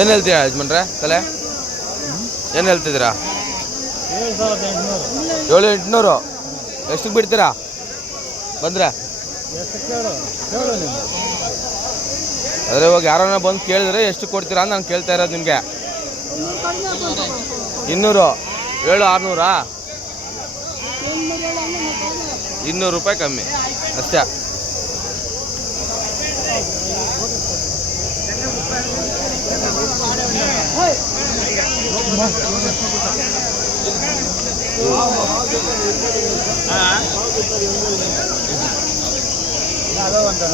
ಏನು ಹೇಳ್ತೀರಾ ಯಜಮಾನ್ರೆ ತಲೆ? ಏನು ಹೇಳ್ತಿದ್ದೀರಾ? ಏಳು ಎಂಟುನೂರು. ಎಷ್ಟಕ್ಕೆ ಬಿಡ್ತೀರಾ? ಬಂದ್ರೆ. ಅದ್ರ ಇವಾಗ ಯಾರನ್ನ ಬಂದು ಕೇಳಿದ್ರೆ ಎಷ್ಟು ಕೊಡ್ತೀರಾ ಅಂತ ನಾನು ಕೇಳ್ತಾ ಇರೋದು ನಿಮಗೆ. ಇನ್ನೂರು. ಏಳು ಆರುನೂರಾ? ಇನ್ನೂರು ರೂಪಾಯಿ ಕಮ್ಮಿ. ಅಷ್ಟೇ.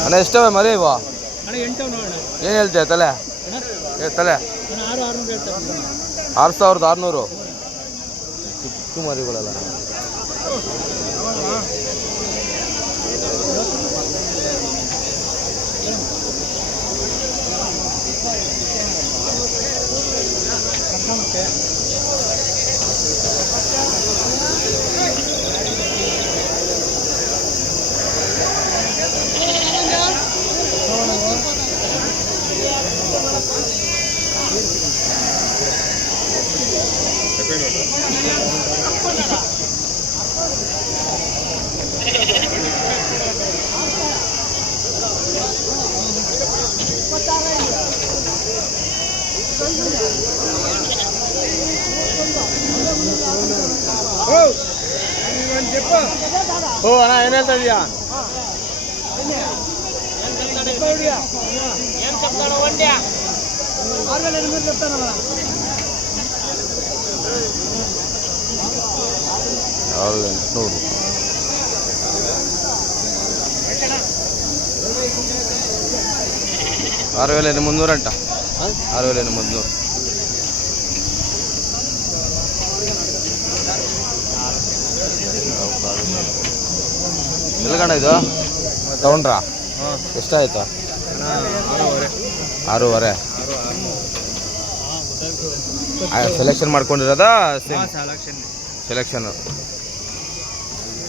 ಅಣ್ಣ ಎಷ್ಟವೆ ಮರಿ ಇವು? ಏನು ಹೇಳ್ತೀಯ ತಲೆ? ಏ ತಲೆ. ಆರು ಸಾವಿರದ ಆರುನೂರು. ಹೇಳ್ತಾರೆ ಆರು ಸಾವಿರದ ಆರುನೂರು ಚಿಕ್ಕ ಮರಿಗಳೆಲ್ಲ ಓ ಅಣ್ಣ ಏನು ಹೇಳ್ತಾ ಇದೀಯಾ ಸಾವಿರದ ಎಂಟುನೂರು ఆరు వేల ఎనిమిది వందలు అంట ఆరు వేల ఎనిమిది వందలు ಎಲ್ಗಣ ಇದು ತಗೊಂಡ್ರಾ ಎಷ್ಟಾಯ್ತು ಆರೂವರೆ ಸೆಲೆಕ್ಷನ್ ಮಾಡ್ಕೊಂಡಿರೋದಾ ಸೇಮ್ ಸೆಲೆಕ್ಷನ್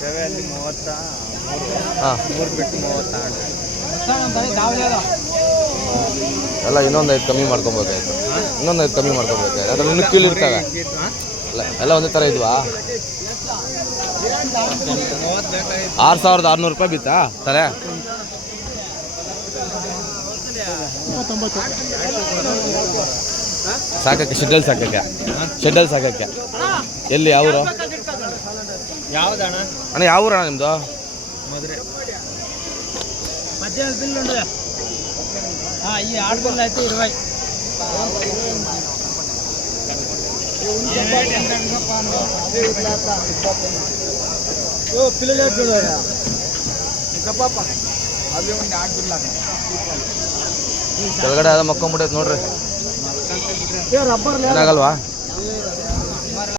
ಮೂವತ್ತ ಹಾಂ. ಮೂರು ಬಿಟ್ಟು ಮೂವತ್ತ ಎಲ್ಲ ಇನ್ನೊಂದು ಐದು ಕಮ್ಮಿ ಮಾಡ್ಕೊಬೇಕಾಯ್ತು ಇನ್ನೊಂದು ಐದು ಕಮ್ಮಿ ಮಾಡ್ಕೊಬೇಕಾಯ್ತು ಅದ್ರ ಇನ್ನೂ ಕೀಳಿರ್ತವೆ ಎಲ್ಲ ಎಲ್ಲ ಒಂದೇ ಥರ ಇದ್ವಾ? ಆರು ಸಾವಿರದ ಆರುನೂರು ರೂಪಾಯಿ ಬಿತ್ತಾ ತಲೆ? ಸಾಕಕ್ಕೆ ಶೆಡ್ಡಲ್ ಸಾಕಕ್ಕೆ. ಶೆಡ್ಡಲ್ ಸಾಕಕ್ಕೆ. ಎಲ್ಲಿ ಯಾವ ಊರು? ಯಾವ್ದಣ್ಣ ಅಣ್ಣ? ಯಾವ ಊರಣ್ಣ ನಿಮ್ಮದು ಮದುವೆ. ಮಧ್ಯಾಹ್ನ ಬಿಲ್ ಹಾಂ ಈ ಬಿಲ್ ಆಯ್ತು ಕೆಳಗಡೆ ಅದ ಮಕ್ಕೊಂಬಿಟ್ಟೈತೆ ನೋಡ್ರಿ. ರಬ್ಬರ್ ಏನಾಗಲ್ವಾ?